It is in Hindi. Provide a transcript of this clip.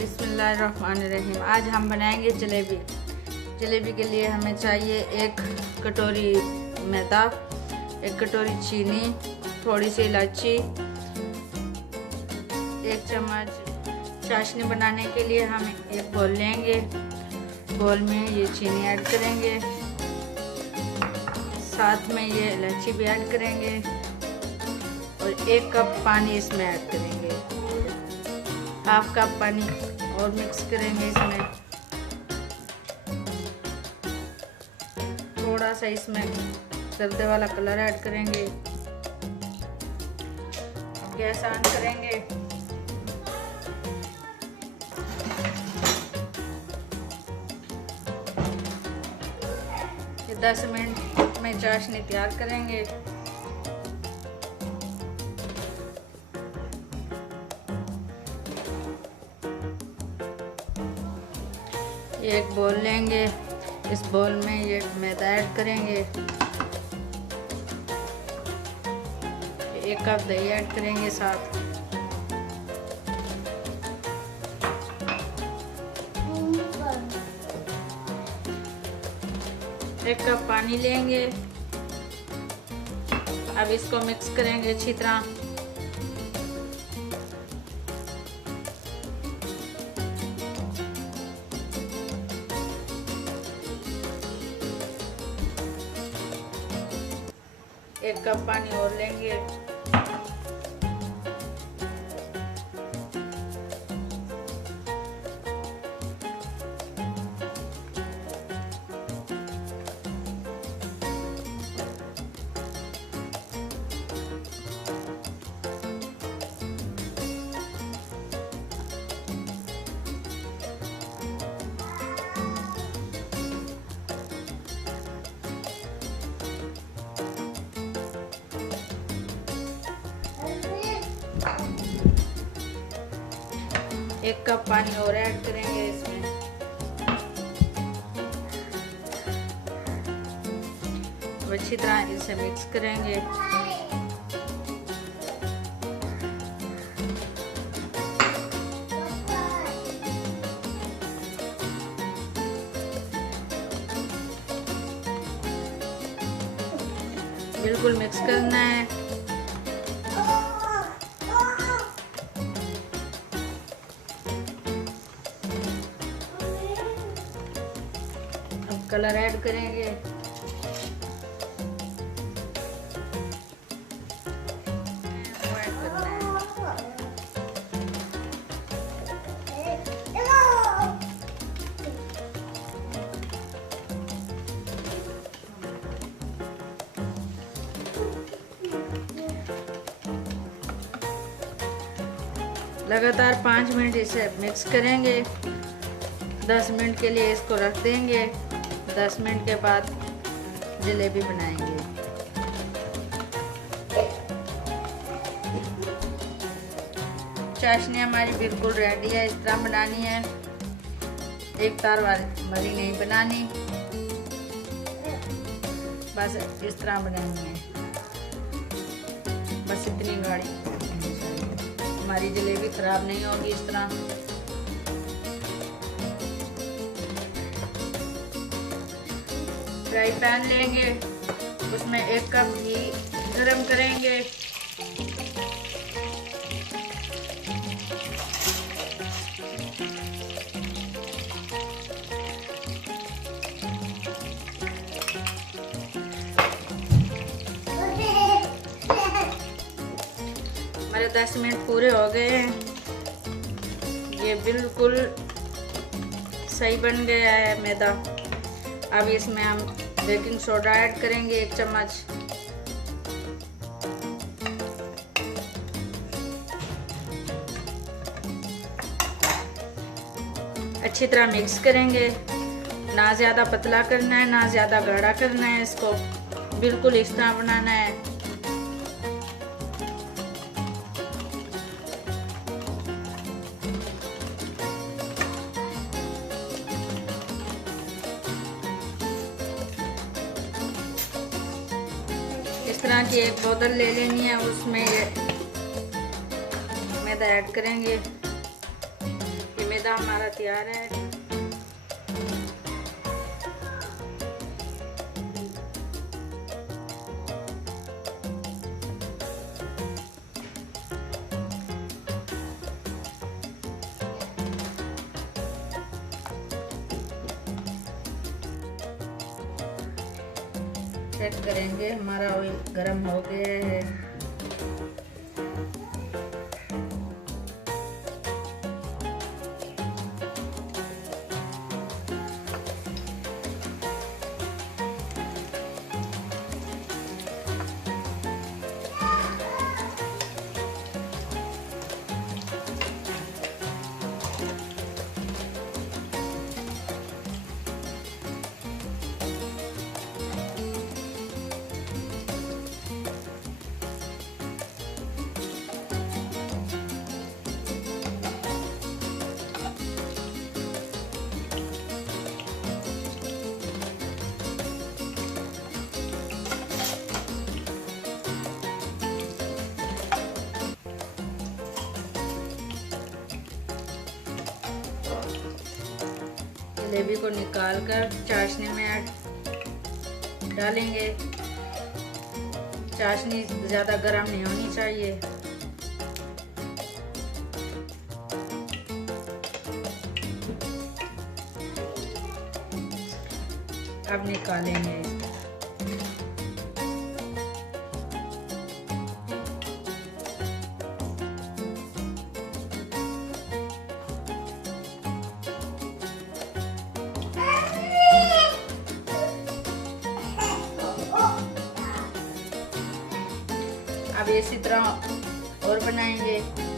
बिस्मिल्लाहिर्रहमानिर्रहीम। आज हम बनाएंगे जलेबी। जलेबी के लिए हमें चाहिए 1 कटोरी मैदा, 1 कटोरी चीनी, थोड़ी सी इलायची, 1 चम्मच चाशनी बनाने के लिए हम एक बोल लेंगे। बोल में ये चीनी ऐड करेंगे, साथ में ये इलायची भी ऐड करेंगे और 1 कप पानी इसमें ऐड करेंगे। हाफ कप पानी और मिक्स करेंगे। इसमें थोड़ा सा इसमें जर्दे वाला कलर ऐड करेंगे। गैस ऑन करेंगे। ये 10 मिनट में चाशनी तैयार करेंगे। ये एक बोल लेंगे, इस बोल में ये मैदा ऐड करेंगे, 1 कप दही ऐड करेंगे साथ। एक कप पानी लेंगे। अब इसको मिक्स करेंगे अच्छी तरह। एक कप पानी और लेंगे। एक कप पानी और ऐड करेंगे इसमें। अच्छी तरह इसे मिक्स करेंगे। बिल्कुल मिक्स करना है। कलर ऐड करेंगे। वो ऐड करना है। लगातार 5 मिनट इसे मिक्स करेंगे। 10 मिनट के लिए इसको रख देंगे। 10 मिनट के बाद जलेबी बनाएंगे। चाशनी हमारी बिल्कुल रेडी है। इस तरह बनानी है, एक तार वाली नहीं बनानी, बस इस तरह बनानी है। बस इतनी गाढ़ी हमारी जलेबी खराब नहीं होगी। इस तरह फ्राई पैन लेंगे, उसमें 1 कप घी गरम करेंगे। हमारे 10 मिनट पूरे हो गए हैं। ये बिल्कुल सही बन गया है मैदा। अब इसमें हम बेकिंग सोडा ऐड करेंगे 1 चम्मच। अच्छी तरह मिक्स करेंगे। ना ज़्यादा पतला करना है ना ज़्यादा गाढ़ा करना है, इसको बिल्कुल इस तरह बनाना है। इस तरह की एक बोतल ले लेनी है, उसमें ये मैदा ऐड करेंगे। ये मैदा हमारा तैयार है। चेक करेंगे, हमारा ऑयल गर्म हो गया है। जलेबी को निकालकर चाशनी में डालेंगे। चाशनी ज़्यादा गर्म नहीं होनी चाहिए। अब निकालेंगे। अब इसी तरह और बनाएंगे।